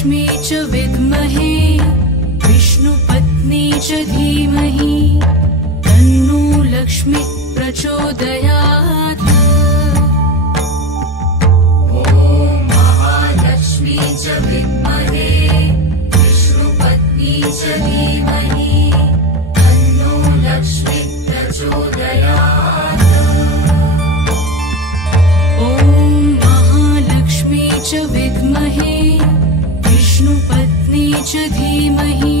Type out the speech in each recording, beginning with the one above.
महालक्ष्मी च विद्महे विष्णुपत्नी च धीमहि तन्नो लक्ष्मी प्रचोदयात्। ॐ महालक्ष्मी च विद्महे विष्णुपत्नी च धीमहि तन्नो लक्ष्मी प्रचोदयात्। ॐ महालक्ष्मी च विद्महे विष्णुपत्नी च धीमहि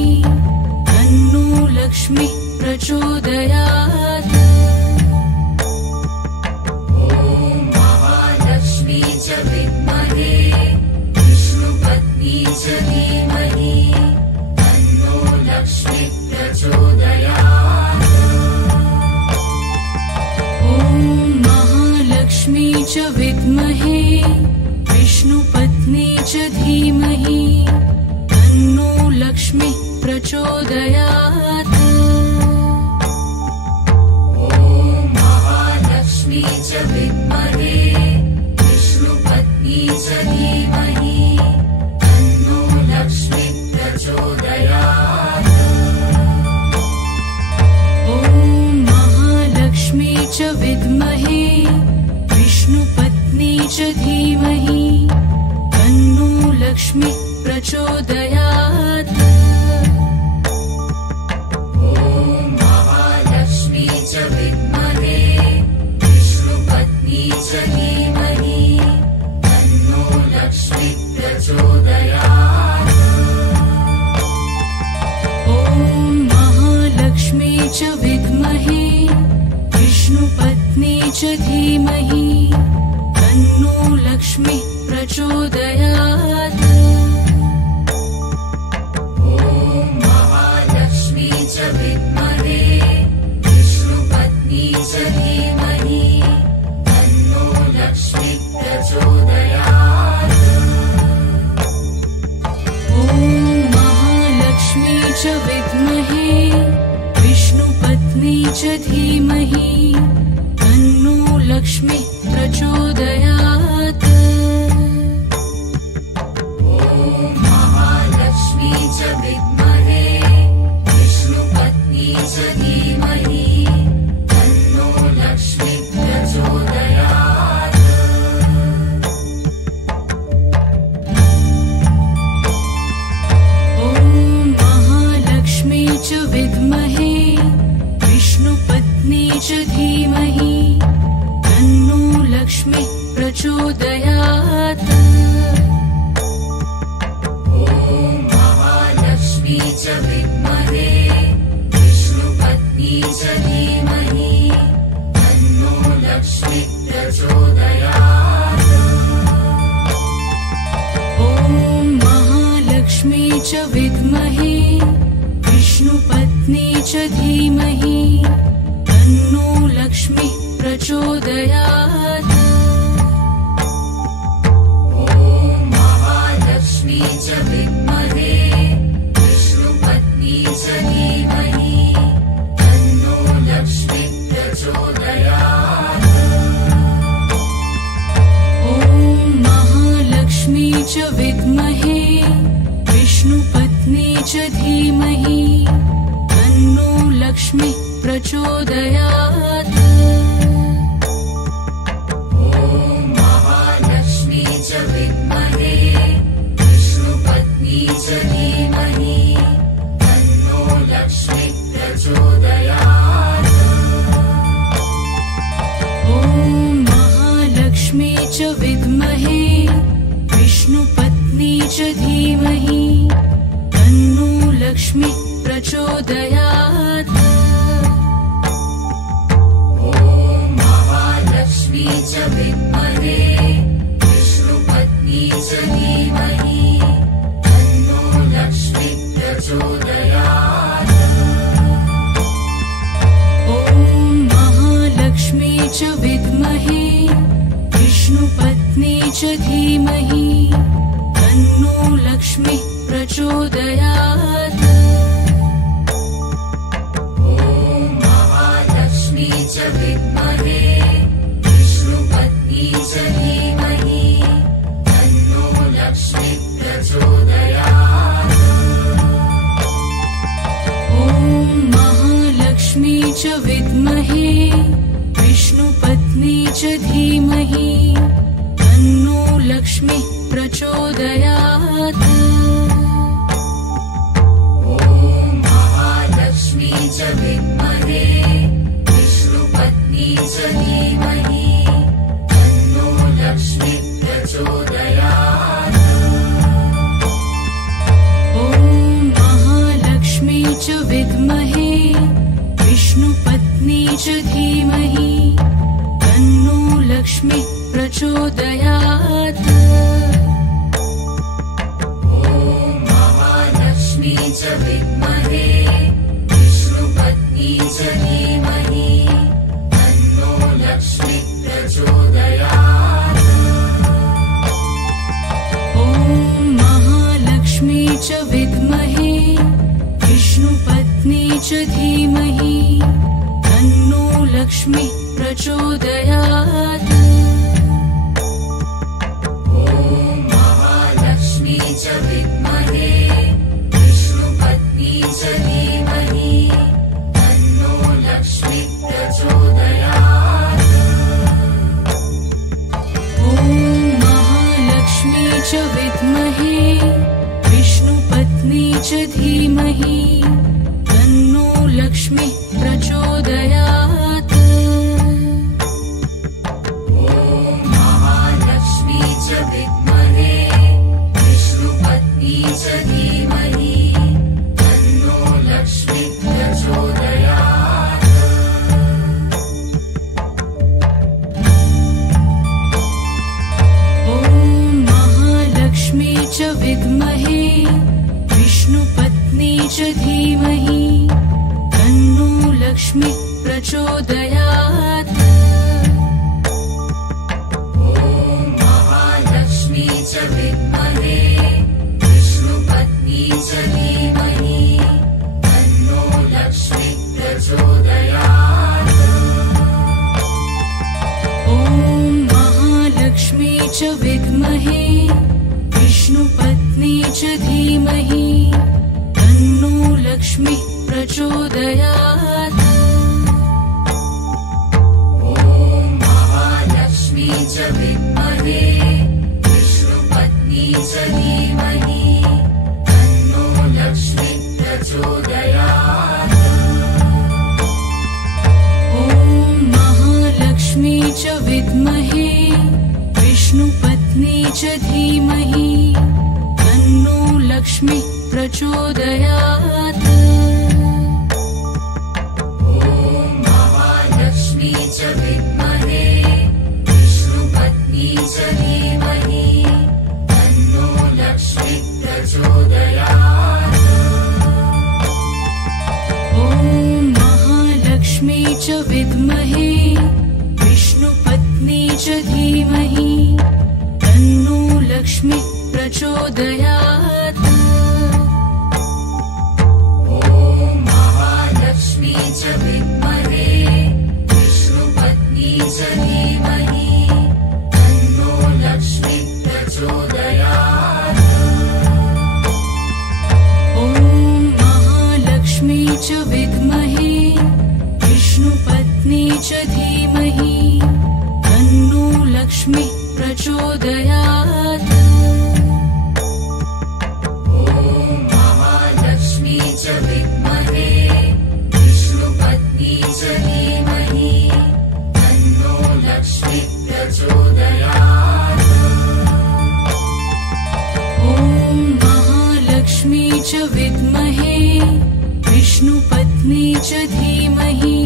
तन्नो लक्ष्मी प्रचोदयात्। ॐ महालक्ष्मी च विद्महे विष्णुपत्नी च धीमहि तन्नो लक्ष्मी प्रचोदयात्। ॐ महालक्ष्मी च विद्महे विष्णुपत्नी च धीमहि तन्नो लक्ष्मी प्रचोदयात्। ॐ महालक्ष्मी च विद्महे विष्णुपत्नी च धीमहि तन्नो लक्ष्मी प्रचोदयात्। ॐ महालक्ष्मी च विद्महे विष्णुपत्नी च धीमहि तन्नो लक्ष्मी प्रचोदयात्। ॐ महालक्ष्मी च विद्महे विष्णुपत्नी च धीमहि तन्नो लक्ष्मी प्रचोदयात्। ॐ महालक्ष्मी च विद्महे विष्णुपत्नी च धीमहि तन्नो लक्ष्मी प्रचोदयात्। ॐ महालक्ष्मी च विद्महे विष्णुपत्नी च धीमहि तन्नो लक्ष्मी प्रचोदयात्। ॐ महालक्ष्मी च विद्महे विष्णुपत्नी च धीमहि तन्नो लक्ष्मी प्रचोदयात्। ॐ महालक्ष्मी च विद्महे विष्णुपत्नी च धीमहि तन्नो लक्ष्मी प्रचोदयात्। ॐ महालक्ष्मी च विद्महे विष्णुपत्नी च धीमहि तन्नो लक्ष्मी प्रचोदयात्। ॐ महालक्ष्मी च विद्महे विष्णुपत्नी च धीमहि तन्नो लक्ष्मी प्रचोदयात्। ॐ महालक्ष्मी च विद्महे विष्णुपत्नी च धीमहि तन्नो लक्ष्मी प्रचोदयात्। ॐ महालक्ष्मी च विद्महे विष्णुपत्नी च धीमहि तन्नो लक्ष्मी प्रचोदयात्। ॐ महालक्ष्मी च विद्महे विष्णुपत्नी च धीमहि तन्नो लक्ष्मी प्रचोदयात्। ॐ महालक्ष्मी च विद्महे विष्णुपत्नी च धीमहि तन्नो लक्ष्मी प्रचोदयात्। ॐ महालक्ष्मी च विद्महे विष्णुपत्नी च धीमहि तन्नो लक्ष्मी प्रचोदयात्। ॐ महालक्ष्मी च विद्महे विष्णुपत्नी च धीमहि तन्नो लक्ष्मी प्रचोदयात्। ॐ महालक्ष्मी च विद्महे विष्णुपत्नी च धीमहि तन्नो लक्ष्मी प्रचोदयात्। ॐ महालक्ष्मी च विद्महे विष्णुपत्नी च धीमहि तन्नो लक्ष्मी प्रचोदयात्। लक्ष्मीः प्रचोदयात्। ॐ महालक्ष्मी च विद्महे विष्णुपत्नी च धीमहि तन्नो लक्ष्मीः प्रचोदयात्। ॐ महालक्ष्मी च विद्महे विष्णुपत्नी च धीमहि तन्नो लक्ष्मीः प्रचोदयात्। ॐ महालक्ष्मी च विद्महे विष्णुपत्नी च धीमहि तन्नो लक्ष्मीः प्रचोदयात्। ॐ महालक्ष्मी च विद्महे विष्णुपत्नी च धीमहि तन्नो लक्ष्मीः प्रचोदयात्। ॐ महालक्ष्मी च विद्महे विष्णुपत्नी च धीमहि तन्नो लक्ष्मीः प्रचोदयात्। ॐ महालक्ष्मी च विद्महे विष्णुपत्नी च धीमहि तन्नो लक्ष्मीः प्रचोदयात्। ॐ महालक्ष्मी च विद्महे विष्णुपत्नी च धीमहि तन्नो लक्ष्मीः प्रचोदयात्। ॐ महालक्ष्मी च विद्महे विष्णुपत्नी च धीमहि तन्नो लक्ष्मीः प्रचोदयात्। ॐ महालक्ष्मी च विद्महे विष्णुपत्नी च धीमहि तन्नो लक्ष्मीः प्रचोदयात्। ॐ महालक्ष्मी च विद्महे विष्णुपत्नी च धीमहि तन्नो लक्ष्मीः प्रचोदयात्। ॐ महालक्ष्मी च विद्महे विष्णुपत्नी च धीमहि तन्नो लक्ष्मीः प्रचोदयात्। ॐ महालक्ष्मी च विद्महे विष्णुपत्नी च धीमहि तन्नो लक्ष्मीः प्रचोदयात्। ॐ महालक्ष्मी च विद्महे विष्णुपत्नी च धीमहि तन्नो लक्ष्मीः प्रचोदयात्। ॐ महालक्ष्मी च विद्महे विष्णुपत्नी च धीमहि तन्नो लक्ष्मीः प्रचोदयात्। ॐ महालक्ष्मी च विद्महे विष्णुपत्नी च धीमहि तन्नो लक्ष्मीः प्रचोदयात्। ॐ महालक्ष्मी च विद्महे विष्णुपत्नी च धीमहि तन्नो लक्ष्मीः प्रचोदयात्। ॐ महालक्ष्मी च विद्महे विष्णुपत्नी च धीमहि तन्नो लक्ष्मीः प्रचोदयात्। ॐ महालक्ष्मी च विद्महे विष्णुपत्नी च धीमहि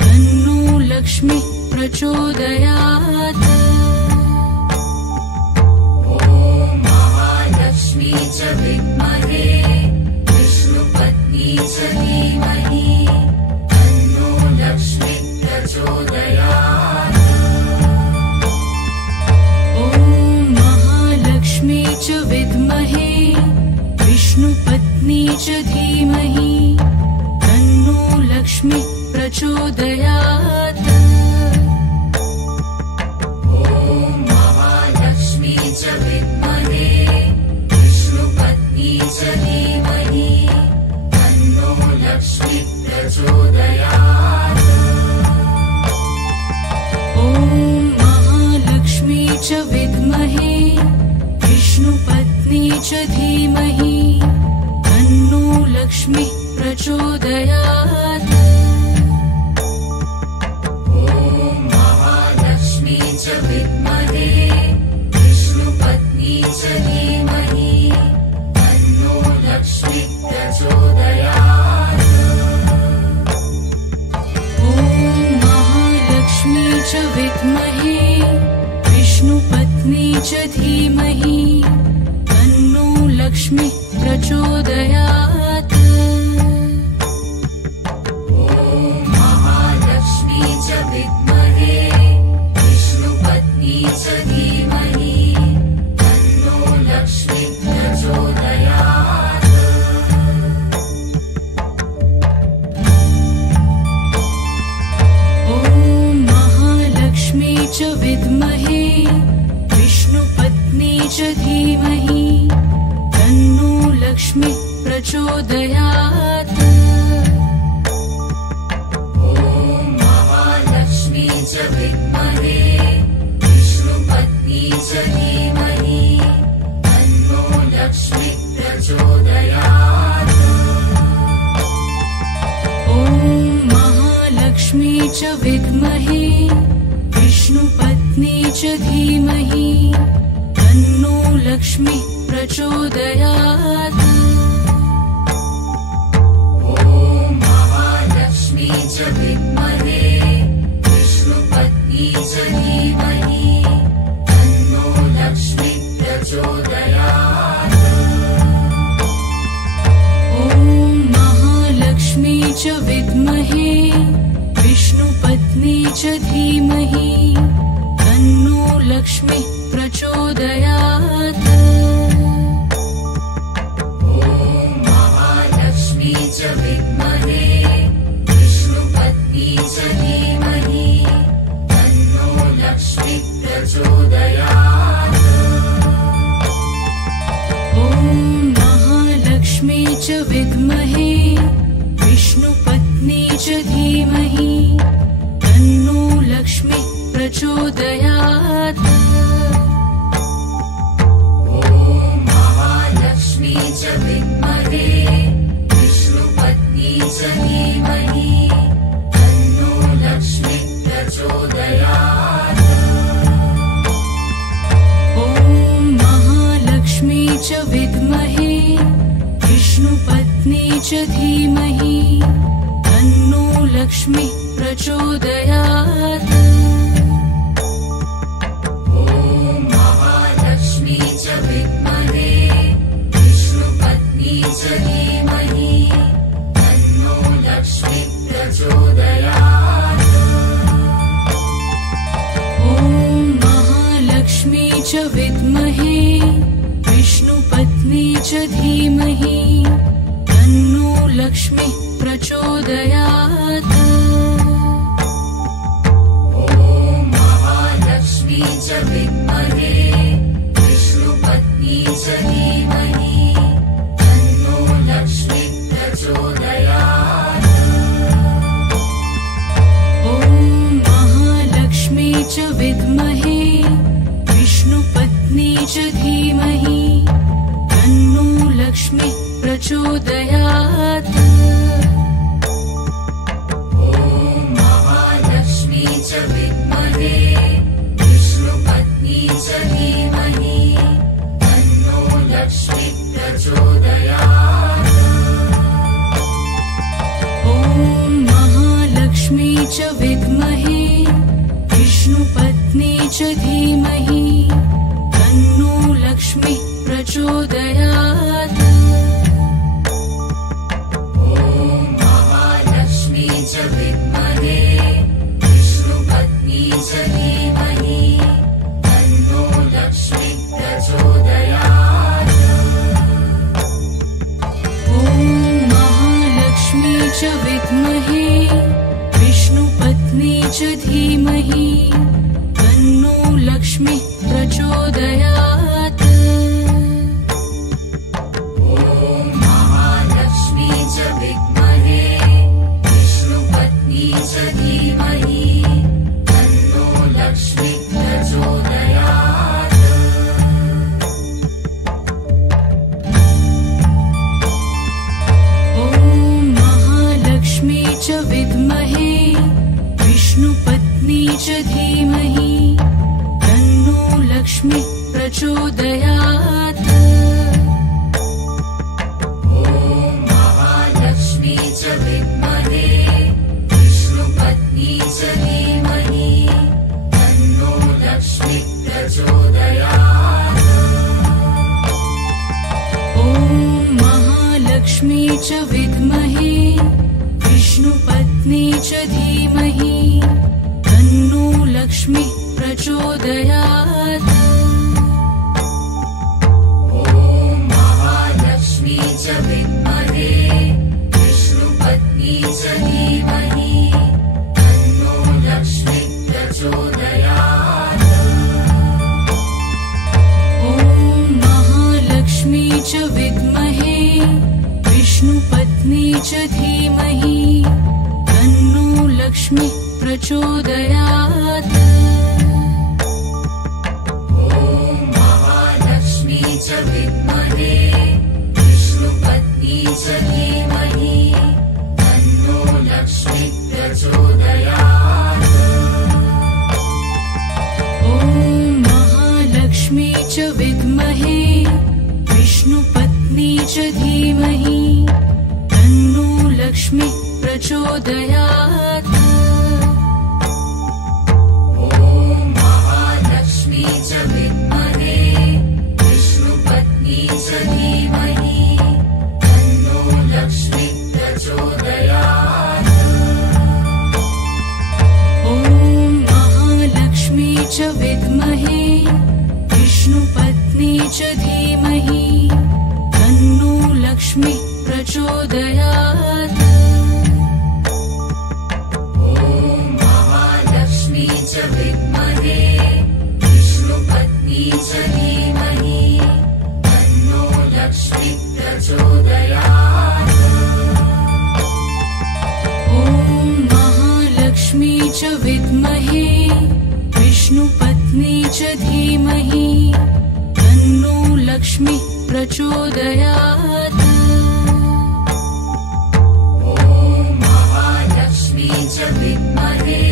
तन्नो लक्ष्मीः प्रचोदयात्। ॐ महालक्ष्मी च विद्महे विष्णुपत्नी च धीमहि तन्नो लक्ष्मीः प्रचोदयात्। ॐ महालक्ष्मी च विद्महे विष्णुपत्नी च धीमहि तन्नो लक्ष्मीः प्रचोदयात्। ॐ महालक्ष्मी च विद्महे विष्णुपत्नी च धीमहि तन्नो लक्ष्मीः प्रचोदयात्। ॐ महालक्ष्मी च विद्महे विष्णुपत्नी च धीमहि तन्नो लक्ष्मी प्रचोदयात्। ॐ महालक्ष्मी च विद्महे विष्णुपत्नी च धीमहि तन्नो लक्ष्मी प्रचोदयात्। ॐ महालक्ष्मी च विद्महे विष्णुपत्नी च धीमहि तन्नो लक्ष्मी प्रचोदयात्। ॐ महालक्ष्मी च विद्महे विष्णुपत्नी च धीमहि तन्नो लक्ष्मी प्रचोदयात्। ॐ महालक्ष्मी च विद्महे विष्णुपत्नी च धीमहि तन्नो लक्ष्मी प्रचोदयात्। ॐ महालक्ष्मी च विद्महे विष्णुपत्नी च धीमहि तन्नो लक्ष्मी प्रचोदयात्। ॐ महालक्ष्मी च विद्महे विष्णुपत्नी च धीमहि तन्नो लक्ष्मी प्रचोदयात्। ॐ महालक्ष्मी च विद्महे विष्णुपत्नी च धीमहि तन्नो लक्ष्मी प्रचोदयात्। ॐ महालक्ष्मी च विद्महे विष्णुपत्नी च धीमहि तन्नो लक्ष्मी प्रचोदयात्। ॐ महालक्ष्मी च विद्महे विष्णुपत्नी च धीमहि तन्नो लक्ष्मी प्रचोदयात्। ॐ महालक्ष्मी च विद्महे विष्णुपत्नी च धीमहि तन्नो लक्ष्मी प्रचोदयात्। ॐ महालक्ष्मी च विद्महे विष्णुपत्नी च धीमहि तन्नो लक्ष्मी प्रचोदयात्। ॐ महालक्ष्मी च विद्महे विष्णुपत्नी च धीमहि तन्नो लक्ष्मी प्रचोदयात्। ॐ महालक्ष्मी च विद्महे विष्णुपत्नी च धीमहि तन्नो लक्ष्मी प्रचोदयात्। ॐ महालक्ष्मी च विद्महे विष्णुपत्नी च धीमहि तन्नो लक्ष्मी प्रचोदयात्। ॐ महालक्ष्मी च विद्महे विष्णुपत्नी च धीमहि तन्नो लक्ष्मी प्रचोदयात्। ॐ महालक्ष्मी च विद्महे विष्णुपत्नी च धीमहि तन्नो लक्ष्मी प्रचोदयात्। ॐ महालक्ष्मी च विद्महे विष्णुपत्नी च धीमहि तन्नो लक्ष्मी प्रचोदयात्। ॐ महालक्ष्मी च विद्महे विष्णुपत्नी च धीमहि तन्नो लक्ष्मी प्रचोदयात्। ॐ महालक्ष्मी च विद्महे विष्णुपत्नी च धीमहि तन्नो लक्ष्मी प्रचोदयात्। ॐ महालक्ष्मी च विद्महे विष्णुपत्नी च धीमहि तन्नो लक्ष्मी प्रचोदयात्। महालक्ष्मी च विद्महे विष्णुपत्नी च धीमहि तन्नो लक्ष्मी प्रचोदयात्। ॐ महालक्ष्मी च विद्महे विष्णुपत्नी च धीमहि तन्नो लक्ष्मी प्रचोदयात्। ॐ महालक्ष्मी च विद्महे विष्णुपत्नी च धीमहि तन्नो लक्ष्मी प्रचोदयात्। ॐ महालक्ष्मी च विद्महे विष्णुपत्नी च धीमहि तन्नो लक्ष्मी प्रचोदयात्। ॐ महालक्ष्मी च विद्महे विष्णुपत्नी च धीमहि तन्नो लक्ष्मी प्रचोदयात्। ॐ महालक्ष्मी च विद्महे विष्णुपत्नी च धीमहि तन्नो लक्ष्मी प्रचोदयात्। ॐ महालक्ष्मी च विद्महे विष्णुपत्नी च धीमहि तन्नो लक्ष्मी प्रचोदयात्। ॐ महालक्ष्मी च विद्महे विष्णुपत्नी च धीमहि तन्नो लक्ष्मी प्रचोदयात्। ॐ महालक्ष्मी च विद्महे विष्णुपत्नी च धीमहि तन्नो लक्ष्मी प्रचोदयात्। ॐ महालक्ष्मी च विद्महे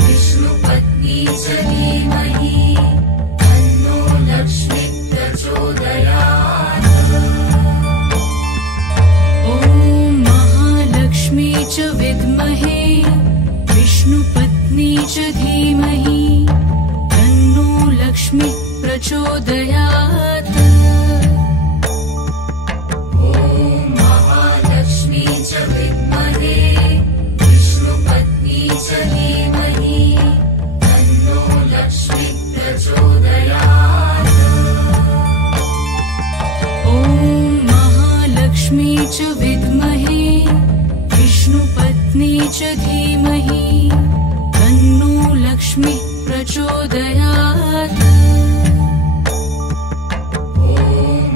विष्णुपत्नी च धीमहि तन्नो लक्ष्मी प्रचोदयात्। ॐ महालक्ष्मी च विद्महे विष्णुपत्नी च धीमहि तन्नो लक्ष्मी प्रचोदयात्। ॐ महालक्ष्मी च विद्महे विष्णुपत्नी च धीमहि तन्नो लक्ष्मी प्रचोदयात्। ॐ महालक्ष्मी च विद्महे विष्णुपत्नी च धीमहि तन्नो लक्ष्मी प्रचोदयात्। ॐ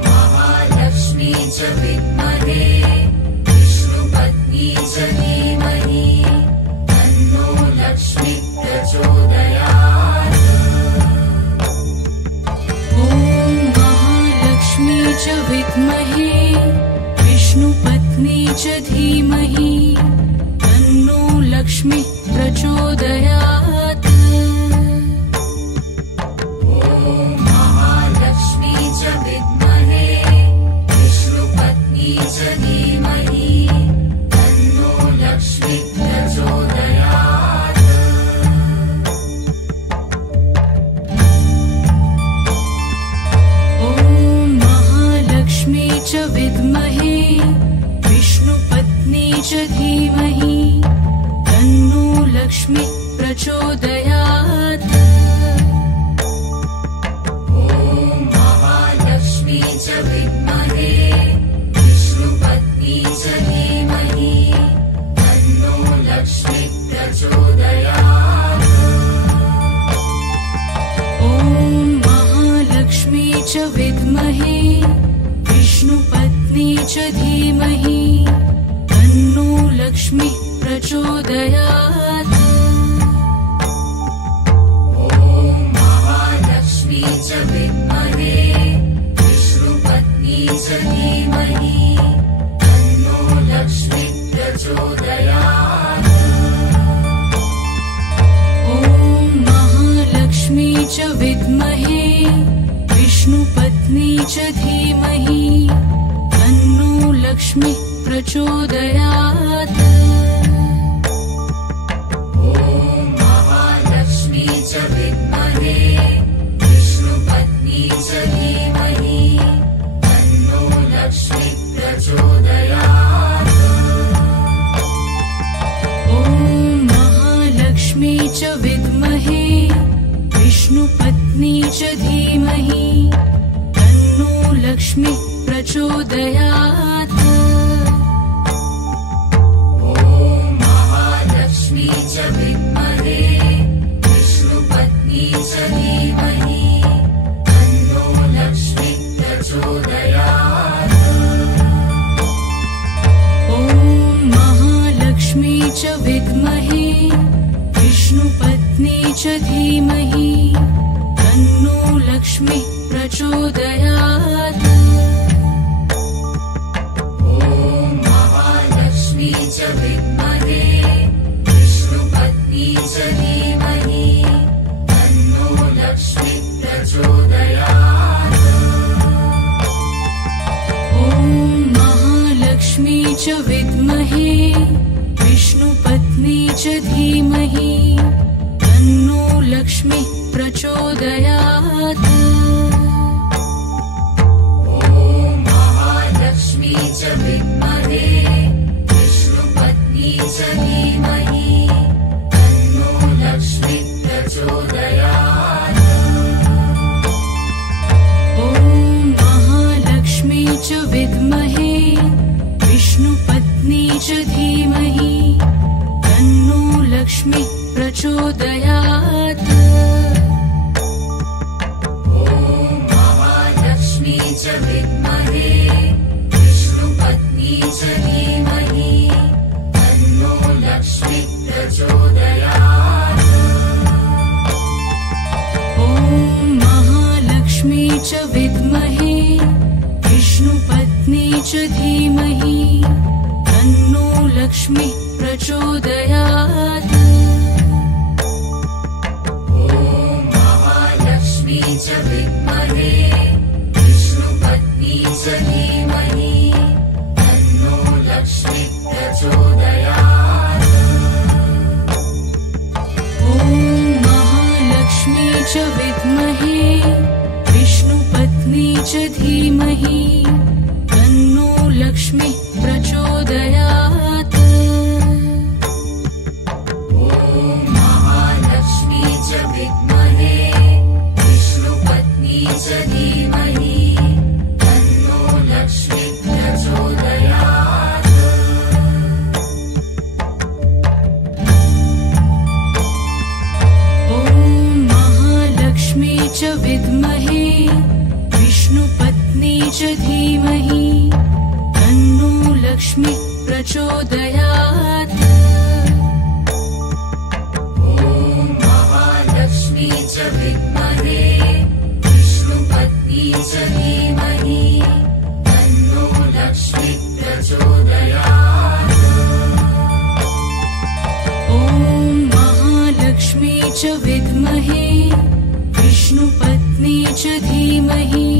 महालक्ष्मी च विद्महे विष्णुपत्नी च धीमहि तन्नो लक्ष्मी प्रचोदयात्। ॐ महालक्ष्मी च विद्महे विष्णुपत्नी च धीमहि तन्नो लक्ष्मी प्रचोदयात्। ॐ महालक्ष्मी च विद्महे विष्णुपत्नी च धीमहि तन्नो लक्ष्मी प्रचोदयात्। ॐ महालक्ष्मी च विद्महे विष्णुपत्नी च धीमहि तन्नो लक्ष्मी प्रचोदयात्। ॐ महालक्ष्मी च विद्महे विष्णुपत्नी च धीमहि तन्नो लक्ष्मी प्रचोदयात्। ॐ महालक्ष्मी च विद्महे विष्णुपत्नी च धीमहि तन्नो लक्ष्मी प्रचोदयात्। ॐ महालक्ष्मी च विद्महे विष्णुपत्नी च धीमहि तन्नो लक्ष्मी प्रचोदयात्। ॐ महालक्ष्मी च विद्महे विष्णुपत्नी च धीमहि तन्नो लक्ष्मी प्रचोदयात्। ॐ महालक्ष्मी च विद्महे विष्णुपत्नी च धीमहि तन्नो लक्ष्मी प्रचोदयात्। विष्णुपत्नी च धीमहि तन्नो लक्ष्मीः प्रचोदयात्। महालक्ष्मी च विद्महे विष्णुपत्नी च धीमहि तन्नो लक्ष्मीः प्रचोदयात्। ॐ महालक्ष्मी च विद्महे विष्णुपत्नी च धीमहि तन्नो लक्ष्मीः प्रचोदयात्। महालक्ष्मी च विद्महे विष्णुपत्नी च धीमहि तन्नो लक्ष्मीः प्रचोदयात्। ॐ महालक्ष्मी च विद्महे विष्णुपत्नी च धीमहि तन्नो लक्ष्मीः प्रचोदयात्। महालक्ष्मी च विद्महे विष्णुपत्नी च धीमहि तन्नो लक्ष्मीः प्रचोदयात्। ॐ महालक्ष्मी च विद्महे विष्णुपत्नी च धीमहि तन्नो लक्ष्मीः प्रचोदयात्। महालक्ष्मी च विद्महे विष्णुपत्नी च धीमहि तन्नो लक्ष्मीः प्रचोदयात्। ॐ महालक्ष्मी च विद्महे विष्णुपत्नी च धीमहि तन्नो लक्ष्मीः प्रचोदयात्। महालक्ष्मी च विद्महे विष्णुपत्नी च धीमहि तन्नो लक्ष्मीः प्रचोदयात्। ॐ महालक्ष्मी च विद्महे विष्णुपत्नी च धीमहि तन्नो लक्ष्मीः प्रचोदयात्। महालक्ष्मी च विद्महे विष्णुपत्नी च धीमहि तन्नो लक्ष्मीः प्रचोदयात्। ॐ महालक्ष्मी च विद्महे विष्णुपत्नी च धीमहि तन्नो लक्ष्मीः प्रचोदयात्। महालक्ष्मी च विद्महे विष्णुपत्नी च धीमहि तन्नो लक्ष्मीः प्रचोदयात्। ॐ महालक्ष्मी च विद्महे विष्णुपत्नी च धीमहि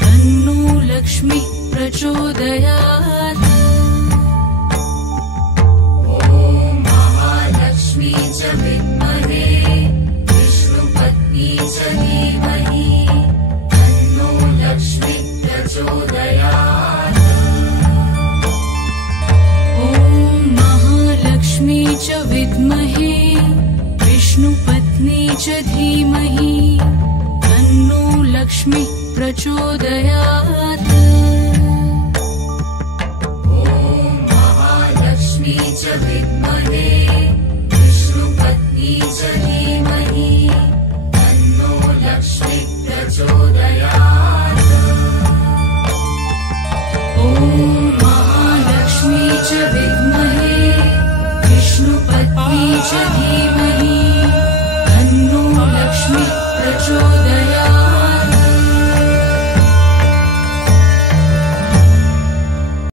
तन्नो लक्ष्मीः प्रचोदयात्। महालक्ष्मी च विद्महे विष्णुपत्नी च धीमहि तन्नो लक्ष्मीः प्रचोदयात्। ॐ महालक्ष्मी च विद्महे विष्णुपत्नी च धीमहि तन्नो लक्ष्मीः प्रचोदयात्।